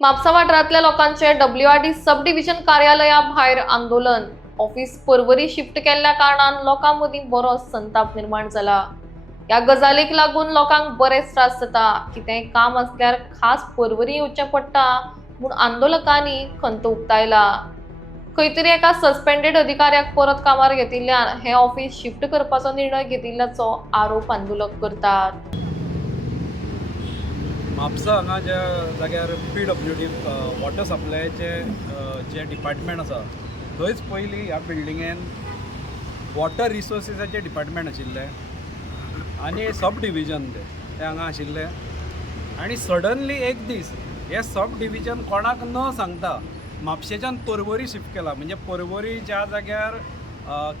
म्हापसा वाठारांतल्या लोकांचे WRD सब division कार्यालयाभायर आंदोलन. ऑफिस पर्वरी शिफ्ट केल्ल्या कारणान लोकां मदीं बरो संताप निर्माण जाला. ह्या गजालीक लागून लोकांक बरेच त्रास जाता. कितेंय काम असल्यार खास पर्वरी येवचें पडटा म्हूण आंदोलकांनी खंत उक्तायला. खंय तरी एका सस्पेंडेड अधिकाऱ्याक परत कामार घेतिल्ल्यान हें ऑफिस शिफ्ट करपाचो निर्णय घेतिल्ल्याचो आरोप आंदोलक करतात. म्हापसा हांगा ज्या जाग्यार PWD वॉटर सप्लायचे जे डिपार्टमेंट आसा थंयच पयलीं ह्या बिल्डिंगेन वॉटर रिसोर्सिसाचें डिपार्टमेंट आशिल्लें आनी सब डिविजन तें हांगा आशिल्लें. आनी सडनली एक दीस हे सब डिविजन कोणाक न सांगता म्हापशेच्यान पर्वरी शिफ्ट केला. म्हणजे पर्वरी ज्या जाग्यार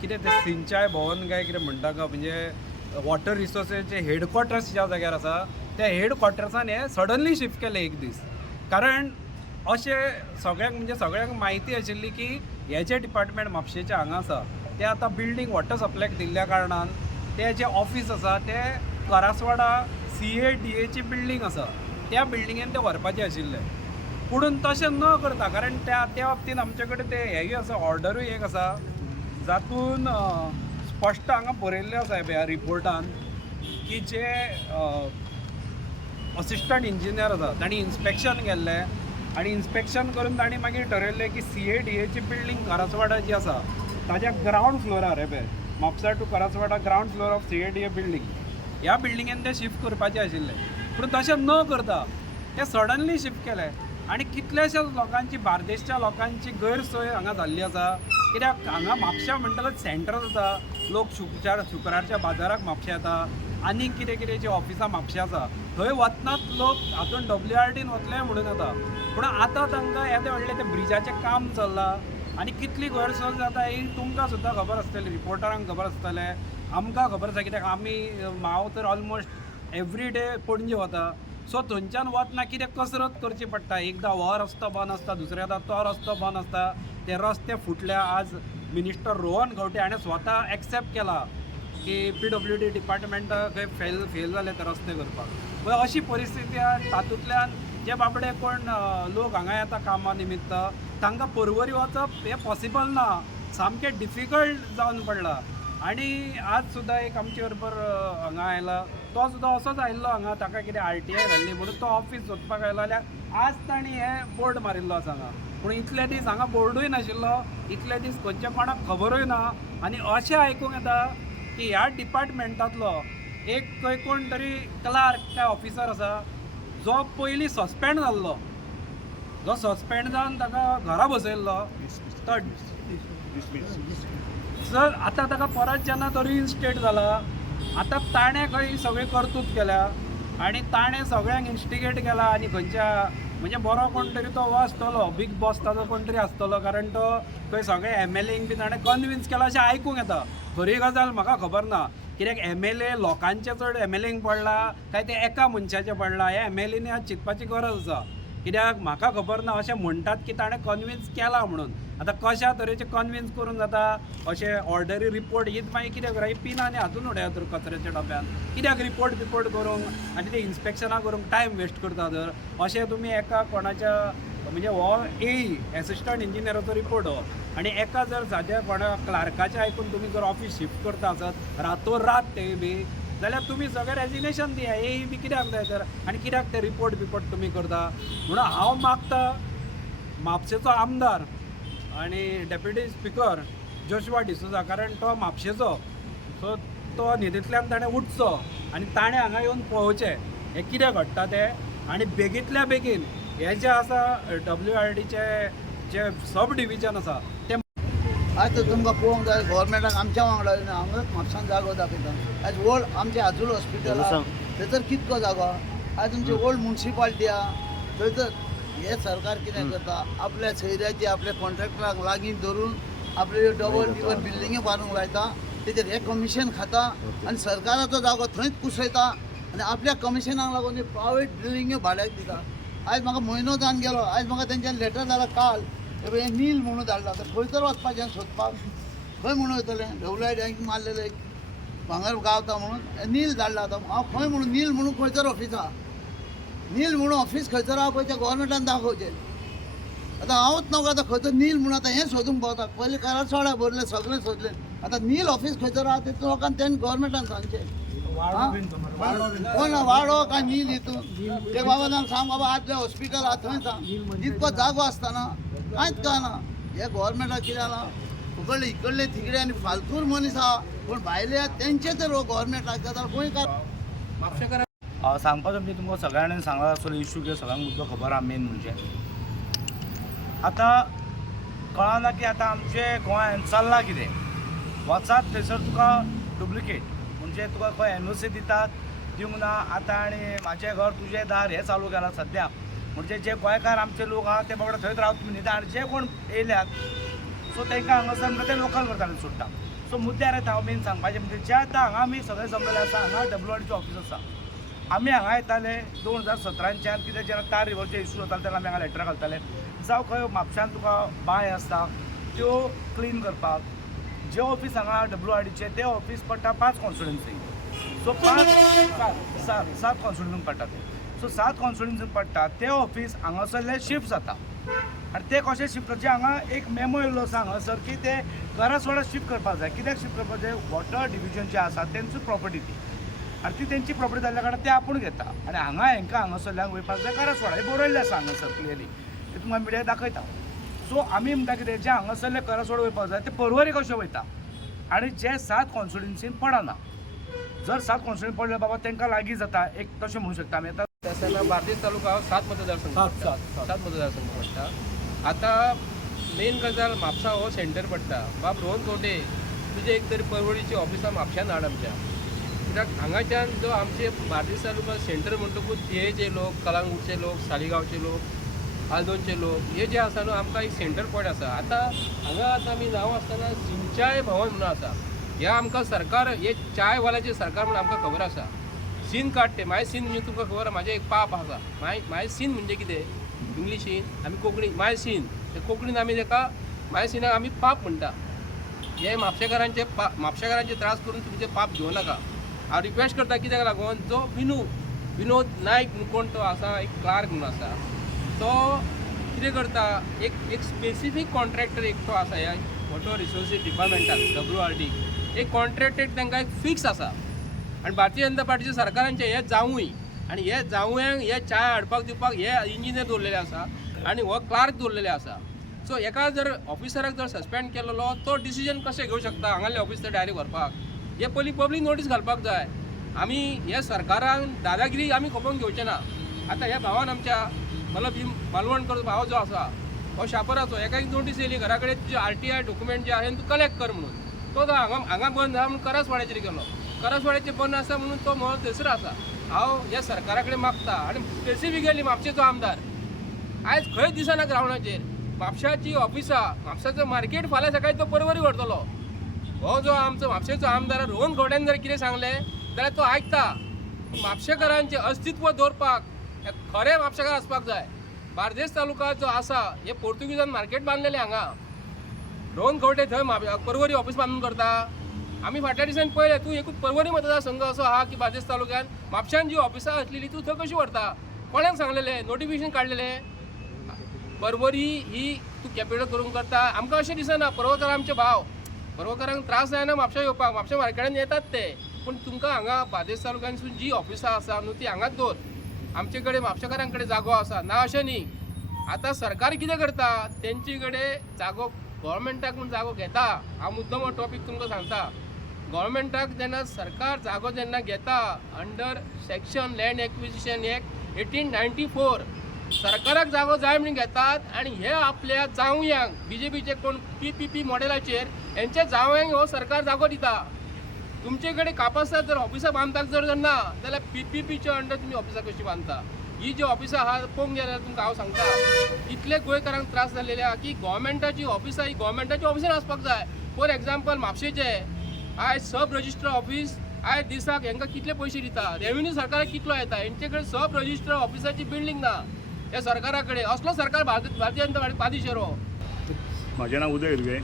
कितें तें सिंचाय भवन काय कितें म्हणटा का, म्हणजे वॉटर रिसोर्सीसचे हेडक्वॉर्टर्स ज्या जाग्यार आसा त्या हेडक्वॉर्टर्सान हे सडनली शिफ्ट केले एक दीस. कारण अशें सगळ्यांक म्हायती आशिल्ली की हे जे डिपार्टमेंट म्हापशेचे हांगा आसा ते आतां बिल्डींग वॉटर सप्लायक दिल्ल्या कारणान ते जे ऑफिस आसा ते करासवाडा CADA ची बिल्डींग आसा त्या बिल्डिंगेन ते व्हरपाचें आशिल्लें. पूण तशें न करता, कारण त्या बाबतीन आमचे कडेन ते हेय आसा, ऑर्डरूय एक आसा जातून स्पश्ट हांगा बरयल्लें आसा ह्या रिपोर्टान की जे असिस्टंट इंजिनियर आसा तांणी इन्स्पेक्शन केल्लें आनी इन्स्पेक्शन करून तांणी मागीर ठरयल्लें की CADA ची बिल्डींग करासवाडा जी आसा ताज्या ग्रावंड फ्लोरार Mapusa to Karaswada ground floor of CADA building ह्या बिल्डिंगेन ते शिफ्ट करपाचें आशिल्लें. पूण तशें न करता ते सडनली शिफ्ट केलें आनी कितलेशेच लोकांची बार्देशच्या लोकांची गैरसोय हांगा जाल्ली आसा. कित्याक हांगा म्हापशा म्हणटकच सेंटर आसा, लोक शुक्रारच्या बाजाराक म्हापशा येता, आनी कितें जी ऑफिसां म्हापशा आसा थंय वतनाच लोक हातून WRDन वतले म्हणून येता. पूण आतां तांकां येदे व्हडलें तें ब्रिजाचें काम चल्लां आनी कितली गैरसोय जाता ही तुमकां सुद्दां खबर आसतली, रिपोर्टरांक खबर आसतलें, आमकां खबर आसा. कित्याक हांव तर ऑलमोस्ट एवरी डे पणजे वता. सो थंयच्यान वतना कितें कसरत करची पडटा. एकदां हो रस्तो बंद आसता, दुसऱ्यादा तो रस्तो बंद आसता, ते रस्ते फुटल्या. आज मिनिस्टर रोहन खंवटे हाणें स्वता एक्सेप्ट केला की PWD डिपार्टमेंट खंय फेल जाले ते रस्ते करपाक. अशी परिस्थिती आसा. तातूंतल्यान जे बाबडे कोण लोक हांगा येता कामा निमित्त तांकां पर्वरी वचप हें पॉसिबल ना, सामकें डिफिकल्ट जावन पडलां. आनी आज सुद्दां एक आमचे बरोबर हांगा आयला, तो सुद्दां असोच आयिल्लो हांगा, ताका कितें RTI घाल्ली म्हणून तो ऑफिस सोदपाक आयलो जाल्यार आज तांणी हें बोर्ड मारिल्लो आसा हांगा. पूण इतले दीस हांगा बोर्डूय नाशिल्लो, इतले दीस खंयच्या कोणाक खबरूय ना. आनी अशें आयकूंक येता की ह्या डिपार्टमेंटांतलो एक खंय कोण तरी क्लार्क काय ऑफिसर आसा जो पयलीं सस्पेंड जाल्लो, जो सस्पेंड जावन ताका घरा बसयल्लो तो सर आतां ताका परत जेन्ना तो रिइन्स्टेट जाला, आतां ताणें खंय सगळी करतूत केल्या आनी ताणें सगळ्यांक इन्स्टिगेट केला. आनी खंयच्या म्हणजे बरो कोण तरी तो आसतलो, बिग बॉस ताजो कोण तरी आसतलो, कारण तो खंय सगळे MLAंक बी ताणें कन्विन्स केला अशें आयकूंक येता. खरी गजाल म्हाका खबर ना, कित्याक MLA लोकांचे चड MLAंक पडला काय ते एका मनशाचे पडला हे MLAंनी आज चिंतपाची गरज आसा. कित्याक म्हाका खबर ना, अशें म्हणटात की ताणें कन्विन्स केला म्हणून. आतां कशा तरेचे कन्विन्स करून जाता, अशें ऑर्डरी रिपोर्ट हीच मागीर कितें करा, ही पिनांनी हातून उडया तर कचऱ्याच्या डब्यान. कित्याक रिपोर्ट करूंक आनी ते इन्स्पेक्शनां करूंक टायम वेस्ट करता. तर अशें तुमी एका कोणाच्या म्हणजे हो एसिस्टंट इंजिनियराचो रिपोर्ट हो आनी एका जर साद्या कोणा क्लार्काचें आयकून तुमी जर ऑफिस शिफ्ट करता आसत रातोरात ते बी, जाल्यार तुमी सगळें रेजिग्नेशन दिया. बी कित्याक जाय तर, आनी कित्याक ते रिपोर्ट तुमी करता. म्हणून हांव मागता म्हापशेचो आमदार आनी डेप्युटी स्पीकर जोशुआ डिसोजा, कारण तो म्हापशेचो, सो तो न्हिदेंतल्यान ताणें उठचो आनी ताणें हांगा येवन पळोवचें हें कितें घडटा तें. आनी बेगींतल्या बेगीन हे जे आसा WRDचे जे सब डिविजन आसा ते आज तर तुमकां पळोवंक जाय, गव्हर्मेंटाक आमच्या वांगडा हांगाच म्हापसान जागो दाखयता. आयज ओल्ड आमचें आजुल हॉस्पिटल आहा थंयसर कितको जागो. आयज तुमची ओल्ड म्युन्सिपाल्टी आहा थंयसर हे सरकार कितें करता, आपल्या सोयऱ्याची आपल्या कॉन्ट्रॅक्टराक लागीं धरून आपले डबल टिबल बिल्डिंगे बांदूंक लायता, तेजेर हे कमिशन खाता आनी सरकाराचो जागो थंयच कुसयता आनी आपल्या कमिशनाक लागून प्रायवेट बिल्डिंगे भाड्याक दिता. आयज म्हाका म्हयनो जावन गेलो, आयज म्हाका तेंच्यान लेटर जालां काल हे नील म्हणून धाडला. तर खंय तर वचपाचें सोदपाक, खंय म्हणून वयतलें. ढवळाय मारलेलें एक भांगर गावता म्हणून नील धाडला. आतां हांव खंय म्हणून नील म्हणून खंय तर ऑफिस आहा. नील म्हणून ऑफिस खंयसर आहा पळय तें गोवोरमेंटान दाखोवचें. आतां हांवूच नको आतां खंयसर नील म्हणून आतां हें सोदूंक पावता. पयलीं करासवाड्या भरलें सगळें सोदलें. आतां नील ऑफिस खंयसर आहा तें लोकांक तेंनी गोवोरमेंटान सांगचें. कोण वाडो काय नील हितून ते बाबा जावन सांग बाबा आदलें हॉस्पिटल आहा थंय सांग. इतको जागो आसतना कांयच कळना. हे गोवोरमेंटाक कितें जालां फुकटले इकडले तिकडे आनी फालतूर मनीस आहा पूण भायले आहा तेंचे तर गोवोरमेंटाक जाता गोंय काय सांगपाचो म्हणजे तुमकां सगळ्यांनी सांगला आसतलो इश्यू कितें सगळ्यांक मुद्दो खबर आहा मेन म्हणजे आतां कळना की आतां आमचे गोंयान चल्लां कितें वचात थंयसर तुका डुप्लिकेट म्हणजे तुका खंय एनओसी दितात दिवंक ना आतां आनी म्हाजें घर तुजें दार हें चालू केलां सद्याक म्हणजे जे गोंयकार आमचे लोक आहा ते बाबडे थंयच रावता म्हणटा आनी जे कोण येयल्यात सो तांकां हांगासर म्हणटा ते लोकल करताले सुट्टा. सो मुद्द्यार येता हांव मेन सांगपाचें म्हणजे जे आतां हांगा आमी सगळे जमलेले आसा हांगा WRDचें ऑफीस आसा. आमी हांगा येताले 2017च्यान कितें जेन्ना तार रिवरचे इश्यू जाताले तेन्ना आमी हांगा लेटर घालताले जावं खंय म्हापशान तुका बांय आसता त्यो क्लीन करपाक. जे ऑफीस हांगा WRDचे ते ऑफीस पडटा 5 कॉन्स्टिट्युएन्सी. सो 7 कॉन्स्टिट्युएन्सीक पडटा ते. सो 7 कॉन्स्टिट्युएन्सीक पडटा ते ऑफीस हांगासरले शिफ्ट जाता आनी ते कशें शिफ्ट करचे हांगा एक मेमो येयल्लो आसा हांगासर की ते करासवाडा शिफ्ट करपाक जाय. कित्याक शिफ्ट करपाक जाय वॉटर डिविजन जे आसा तेंची प्रॉपर्टी ती आनी ती तेंची प्रॉपर्टी जाल्ल्या कारणान ते आपूण घेता आनी हांगा हांकां हांगासरल्यांक वयपाक जाय करासवाडा हें बरयल्लें आसा हांगासर क्लियरली ते तुमकां मिडिया दाखयता. सो आमी म्हणटा कितें जे हांगासरले करासवाडा वयपाक जाय ते पर्वरी कशें वयता आनी जे 7 कॉन्स्टिट्युएन्सीन पडना. जर 7 कॉन्स्टिट्युएन्सी पडले बाबा तांकां लागीं जाता एक तशें म्हणूं शकता आमी. त्याला बार्देस तालुका 7 मतदारसंघ पडटा. 7 मतदारसंघ पडटा. आता मेन गजाल म्हापसा हो सेंटर पडटा. बाब रोहन कोटे तुजे एक तरी परवडीची ऑफिसां म्हापशान हाड आमच्या कित्याक हांगाच्यान जो आमचे बार्देस तालुका सेंटर म्हणटकूच तियेचे लोक कळंगूटचे लोक सालिगांवचे लोक आल्दोनचे लोक हे जे आसा न्हू आमकां एक सेंटर पॉयंट आसा. आतां हांगा आतां आमी नांव आसतना सिंचाय भवन म्हणून आसा. ह्या आमकां सरकार हे चायवाल्याचें सरकार म्हणून आमकां खबर आसा. सीन काडटे माय सीन म्हणजे तुमकां खबर म्हाजें एक पाप आसा. माय सीन म्हणजे कितें इंग्लिशीन आमी कोंकणी माय सीन कोंकणीन आमी ताका माय सीनाक आमी पाप म्हणटा. हे म्हापशेकारांचे त्रास करून तुमचे पाप घेवं नाका. हांव रिक्वेस्ट करता कित्याक लागून जो विनोद नायक म्हणून कोण तो आसा एक क्लार्क म्हणून आसा तो कितें करता एक स्पेसिफीक कॉन्ट्रॅक्टर एकटो आसा ह्या वॉटर रिसोर्सीस डिपार्टमेंटाक WRD एक कॉन्ट्रॅक्टेड तांकां एक फिक्स आसा. आनी भारतीय जनता पार्टीच्या सरकारांचे हे जावूय आनी हे जावयांक हे चाय हाडपाक दिवपाक हे इंजिनियर दवरलेले आसा आनी हो क्लार्क दवरलेले आसा. सो एका जर ऑफिसराक जर सस्पेंड केलेलो तो डिसिजन कशें घेवं शकता हांगाले ऑफिसर डायरेक्ट व्हरपाक. हे पयलीं पब्लीक नोटीस घालपाक जाय. आमी हे सरकारान दादागिरी आमी खपोवन घेवचें ना. आतां ह्या भावान आमच्या मतलब मालवणकर भाव जो आसा हो शापराचो एका एक नोटीस येयली घरा कडेन तुजे RTI डॉक्युमेंट जे आसा तूं कलेक्ट कर म्हणून. तो हांगा बंद आहा म्हणून करासवाड्याचेर गेलो. करासवाड्याचेर बंद आसा म्हणून तो म्हणून थंयसर आसा. हांव ह्या सरकारा कडेन मागता आनी स्पेसिफिकली म्हापशेचो आमदार आयज खंय दिसना ग्रावंडाचेर म्हापशाची ऑफिसां म्हापशाचो मार्केट फाल्यां सकाळी तो परवरी व्हरतलो. हो जो आमचो म्हापशेचो आमदार रोहन खंवट्यान जर कितें सांगलें जाल्यार तो आयकता. म्हापशेकारांचें अस्तित्व दवरपाक हे खरे म्हापशेकार आसपाक जाय. बार्देस तालुका जो आसा हे पोर्तुगीजान मार्केट बांदलेलें हांगा. रोहन खंवटे थंय परवरी ऑफीस बांदून करता. आमी फाटल्या दिसांनी पळयलें तूं एकूच परवरी मतदारसंघ असो आहा की बार्देस तालुक्यान म्हापशान जी ऑफिसां आसलेली तूं थंय कशी व्हरता. कोणाक सांगलेलें नोटिफिकेशन काडलेलें परवरी ही तूं कॅपिटल करूंक करता. आमकां अशें दिसना पर्वकार आमचे भाव पर्वकारांक त्रास जायना म्हापशा येवपाक म्हापशा मार्केटान येतात ते पूण तुमकां हांगा बार्देस तालुक्यानसून जी ऑफिसां आसा न्हू ती हांगाच दवर. आमचे कडेन म्हापशेकारां कडेन जागो आसा ना अशें न्ही. आतां सरकार कितें करता तेंचे कडेन जागो गव्हर्मेंटाक म्हूण जागो घेता. हांव मुद्दम हो टॉपीक तुमकां सांगता. गव्हर्मेंटाक जेन्ना सरकार जागो जेन्ना घेता under section land acquisition act 1894 सरकाराक जागो जाय म्हणून घेतात आनी हे आपल्या जावयांक BJPचे कोण PPP मॉडेलाचेर हेंच्या जावयांक हो सरकार जागो दिता. तुमचे कडेन कापासात जर ऑफिसां बांदपाक जर ना जाल्यार PPPच्या अंडर तुमी ऑफिसां कशी बांदता. ही जी ऑफिसां आहा पळोवंक गेल्यार तुमकां हांव सांगता इतले गोंयकारांक त्रास जाल्लेले आहा की गव्हर्मेंटाची ऑफिसां ही गव्हर्मेंटाच्या ऑफिसान आसपाक जाय. फॉर एग्जाम्पल म्हापशेचे आयज सब रजिस्टर ऑफिस आयज दिसाक हांकां कितले पयशे दिता. रेव्हेन्यू सरकाराक कितलो येता. हेंचे कडेन सब रजिस्टर ऑफिसाची बिल्डींग ना. हे सरकारा कडेन असलो सरकार भारतीय जनता पार्टी पादेशेरो. म्हाजें नांव उदय हिरवे.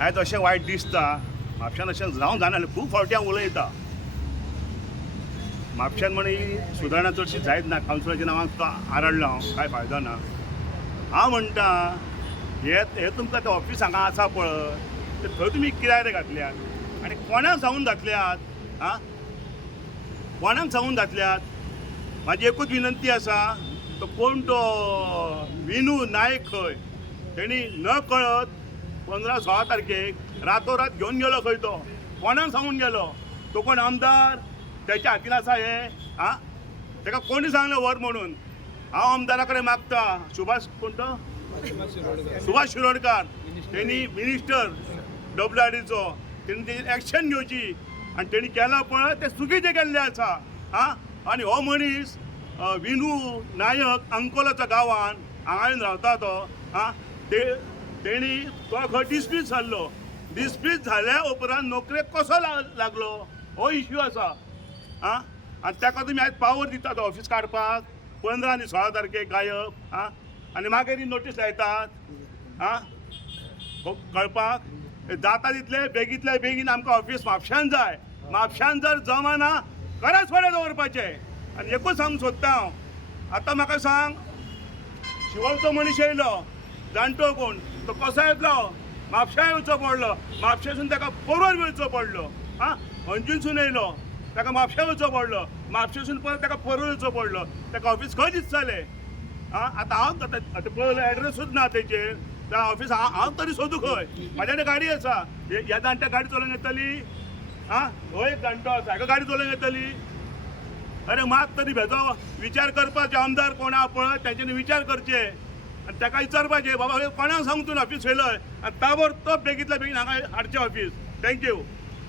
आयज अशें वायट दिसता म्हापशान अशें जावं जालें खूब फावटी हांव उलयता म्हापशान म्हण ही सुदारणा चडशी जायत ना कावन्सिलराच्या नांवान तो आरडलो हांव कांय फायदो ना हांव म्हणटा हे तुमकां ते ऑफिस हांगा आसा पळय ते थंय तुमी किराय रे घातल्यात आनी कोणाक सांगून घातल्यात आं कोणाक सांगून घातल्यात म्हाजी एकूच विनंती आसा तो कोण तो विनू नायक खंय तेणी न कळत 15-16 तारखेक रातोरात घेवन गेलो खंय तो कोणाक सांगून गेलो तो कोण आमदार त्याच्या हातीन आसा हे आं ताका कोणी सांगलें व्हर म्हणून हांव आमदारा कडेन मागता सुभाष कोण तो सुभाष शिरोडकार तेणी मिनिस्टर WRDचो तेणी तेजेर एक्शन घेवची आनी तेणी केलां पळय तें चुकीचें केल्लें आसा आं आनी हो मनीस विनू नायक अंकोलाच्या गांवान हांगा येवन रावता तो आं तेणी तो खंय डिसमीस जाल्लो डिसमीस जाल्या उपरांत नोकरेक कसो लागलो हो इश्यू आसा आं आनी ताका तुमी आयज पावर दितात ऑफीस काडपाक 15 आनी 16 तारखेक गायब आं आनी मागीर नोटीस लायतात आं कळपाक जाता तितले बेगींतल्या बेगीन आमकां ऑफीस म्हापशान जाय म्हापशान जर जमाना करासवाड्या दवरपाचें आनी एकूच सांगूंक सोदता हांव आतां म्हाका सांग शिवोलचो मनीस येयलो जाणटो कोण तो कसो येतलो म्हापशां येवचो पडलो म्हापशेसून ताका परवर वयचो पडलो आं अंजूनसून येयलो ताका म्हापशां वयचो पडलो म्हापशेसून परत ताका परवर वयचो पडलो ताका ऑफीस खंय दिसतालें आं आतां हांव आतां पळयलो एड्रेसूच ना तेचेर जाल्यार ऑफीस हांव तरी सोदूं खंय म्हाज्या कडेन गाडी आसा ह्या जाणट्या गाडी चलोवंक येतली आं हो एक जाणटो आसा हाका गाडी चलोवंक येतली अरे मात तरी भेजो विचार करपाचे आमदार कोण आहा पळय तेंच्यांनी विचार करचे आनी ताका विचारपाचें बाबा कोणाक सांगून तूं ऑफीस येयलय आनी ताबडतोब बेगींतल्या बेगीन हांगा हाडचें ऑफीस थँक्यू